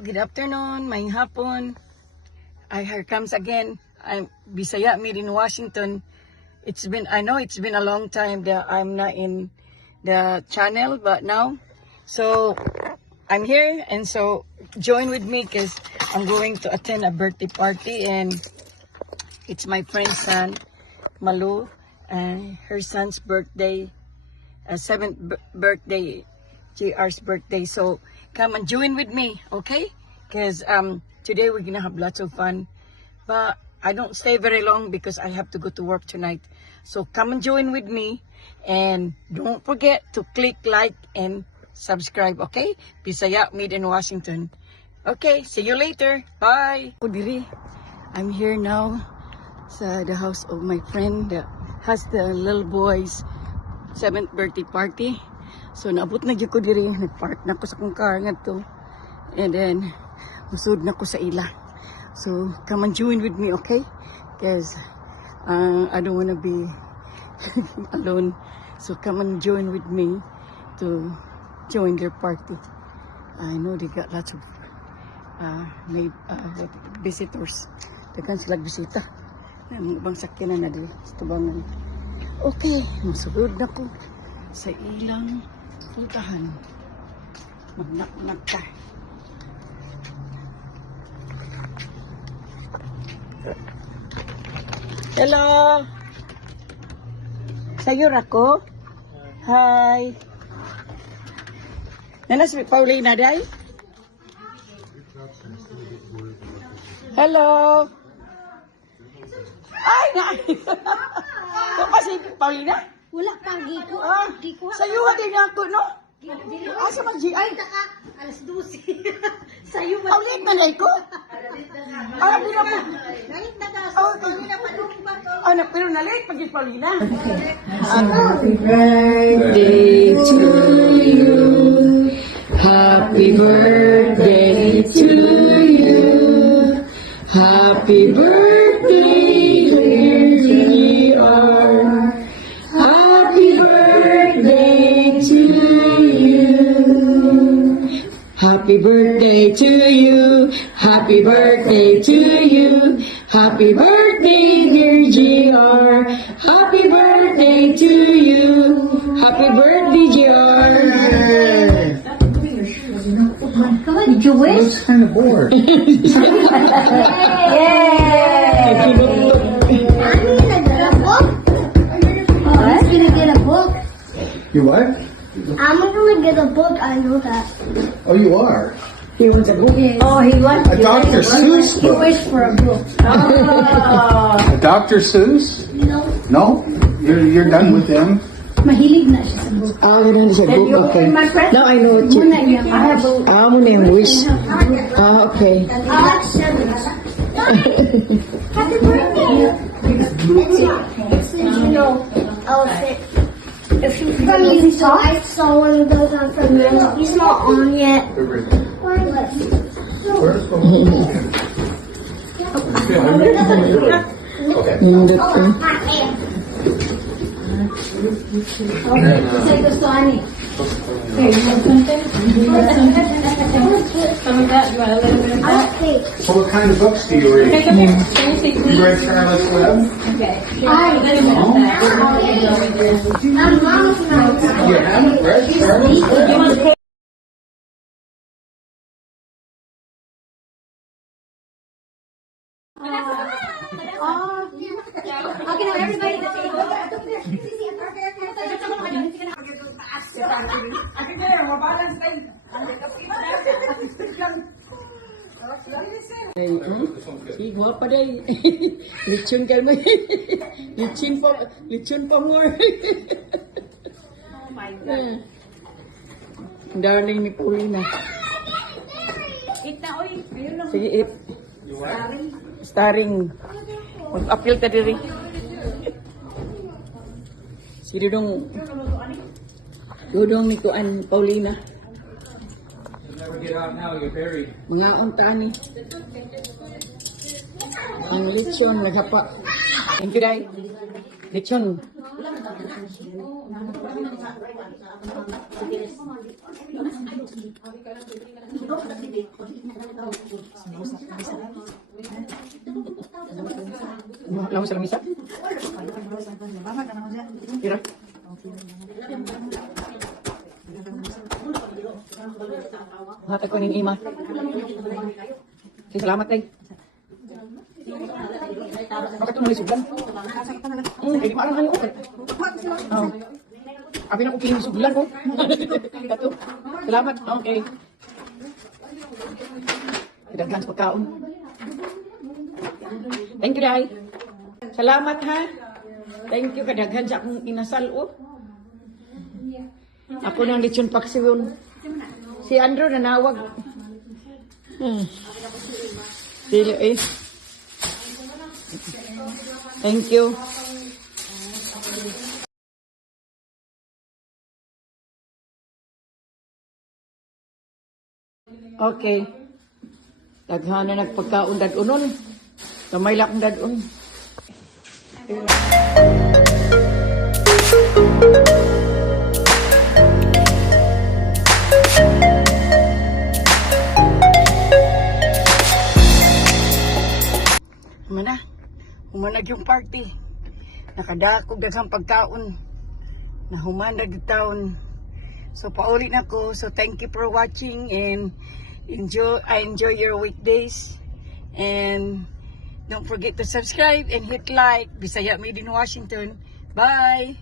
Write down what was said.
good afternoon, may hapon. Here comes again. I'm Bisaya, made in Washington. I know it's been a long time that I'm not in the channel, but now, so I'm here, and so join with me because I'm going to attend a birthday party, and it's my friend's son, Malu, and her son's birthday, 7th birthday, JR's birthday. So come and join with me, okay? Because today we're gonna have lots of fun, but I don't stay very long because I have to go to work tonight. So come and join with me, and don't forget to click like and subscribe, okay? Bisaya, made in Washington. Okay, see you later. Bye. I'm here now sa the house of my friend that has the little boy's 7th birthday party. So naabot na gyud ko diri, nagpark na ko sa akong car ngadto. And then musud na ko sa ila. So come and join with me, okay? Because I don't want to be alone. So come and join with me to join their party. I know they got lots of visitors. Dagan sila bisita. Ang ibang sakyanan na diri sa tubangan. Okay, masugod na ko sa ilang puntahan. Magnak-nak ka. Hello! Sayo ako? Hi! Nanas Paulina day? Hello! Ay, na! Ito kasi Paulina? Wala pa, giko. Giko. Sayo din ako, no? Asa mag-GI? Alas 12. Sa'yo ba? Paulit man ay ko? Bila po. Galit na ka. Pero nalit pag Paulina. Happy birthday to you. Happy birthday to you. Happy birthday, dear GR. Happy birthday to you. Happy birthday to you. Happy birthday to you. Happy birthday, dear GR. Happy birthday to you. Happy birthday, GR. Did you wish? Kind of bored. Yay! I'm gonna get a book. I'm gonna get a book. You what? I'm gonna get a book. I know that. Oh, you are. He wants a book. Oh, he wants A Dr. Seuss He book. wished for a book. A Dr. Seuss? No. No? You're done with them? Mahilig na siya sa book. Ganun siya book. Okay. Now I know what you... Muna niya. I have a Muna yung wish. Okay. Happy birthday. It's you know, I'll say, if you from so I saw one of those on from you. He's not on yet. Say gusto ani. Okay, you want something? Some of that, you want a little bit of that? Okay. So what kind of books do you read? Okay, come here. Can you say You please? read Charlotte's Web? Okay. A little bit of that. Mom's not. You haven't read Charlotte's Web? You want to take? Okay, now everybody to take over. Si guwapa day. Lechon ka mo. Lechon pa more. Oh my God. Darling ni Paulina. Eat na, oy. Ayun lang. Sige, eat. Starring. Mag-appeal ka diri. Si Dudong ni Kuan Paulina. Never get out now, you're buried. Mga unta ni. Ang lechon naghapa. Thank you, Day. Lechon. Alam mo sa lamisa? Tira. Hatag ko ning ima. Sige, salamat tay. Bakit ito nalisugan? Hindi maarang ano ko. Oh. Abi na ko kiling sugulan ko. Kato. Salamat. Okay. Daghan sa pagkaon. Thank you, Day. Salamat, ha. Thank you, kadaghan sa akong inasal, oh. Ako nang lechon paksiyon. Si Andrew nanawag. Dili, eh. Thank you. Okay. Daghan na nagpagkaon dadunon. Kamay lang dadun. Humanag yung party. Nakadakog daghang pagkaon. Na humanag yung taon. So paulit na ko. So thank you for watching and I enjoy your weekdays. And don't forget to subscribe and hit like. Bisaya made in Washington. Bye!